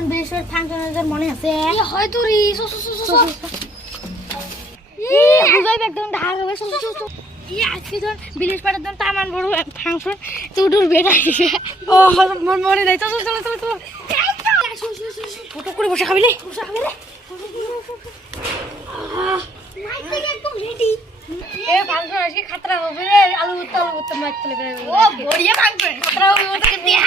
তখন বৃহস্পতি ফাংশনের মনে আছে হয়তো রে বুঝাই একদম ঢাল হবে আজকে যখন বৃহস্পতির দিন তামান বড় ফাংশন চুটুর বেটা ও মনে নেই চলো চলো চলো চলো ফটো করে বসে খাবি রে একদম রেডি এ ফাংশন আজকে খাতরা হবে রে আলু উত্তর মাছ চলে গেল ও বড়িয়া ফাংশন খাতরা হবে ওটাকে দিয়ে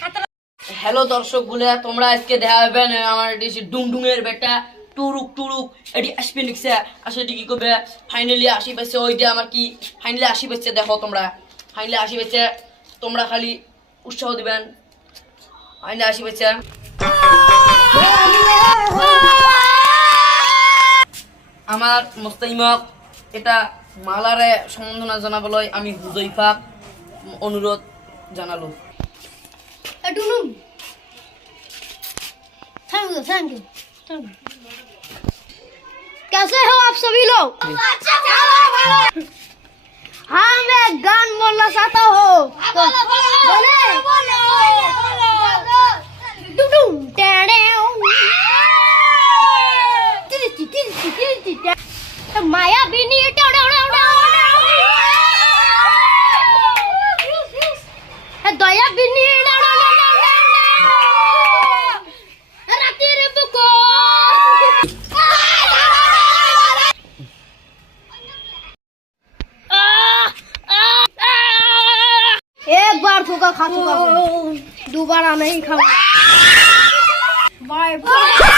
খাতরা হ্যালো দর্শক গুলা তোমরা আজকে দেখা হবেন আমার দেশে ডুংডুঙের বেটা টুরুক টুরুক এটি আসবে লিখছে আসলে কি করবে ফাইনালি 80 পাইছে ওই যে আমার কি ফাইনালি 80 পাইছে দেখো তোমরা ফাইনালি 80 পাইছে তোমরা খালি উৎসাহ দিবেন ফাইনালি 80 পাইছে আমার মুস্তাইমক এটা মালারে সম্বর্ধনা জানাবলৈ আমি হুজাইফা অনুরোধ জানালো डुनू थैंक यू कैसे हो आप सभी लोग अच्छा हाँ मैं गान बोलना चाहता हूँ डुडुम टेड़े माया बिनी दया बिनी एक बार थूका खा चुका हूँ दोबारा नहीं खाऊंगा बाय बाय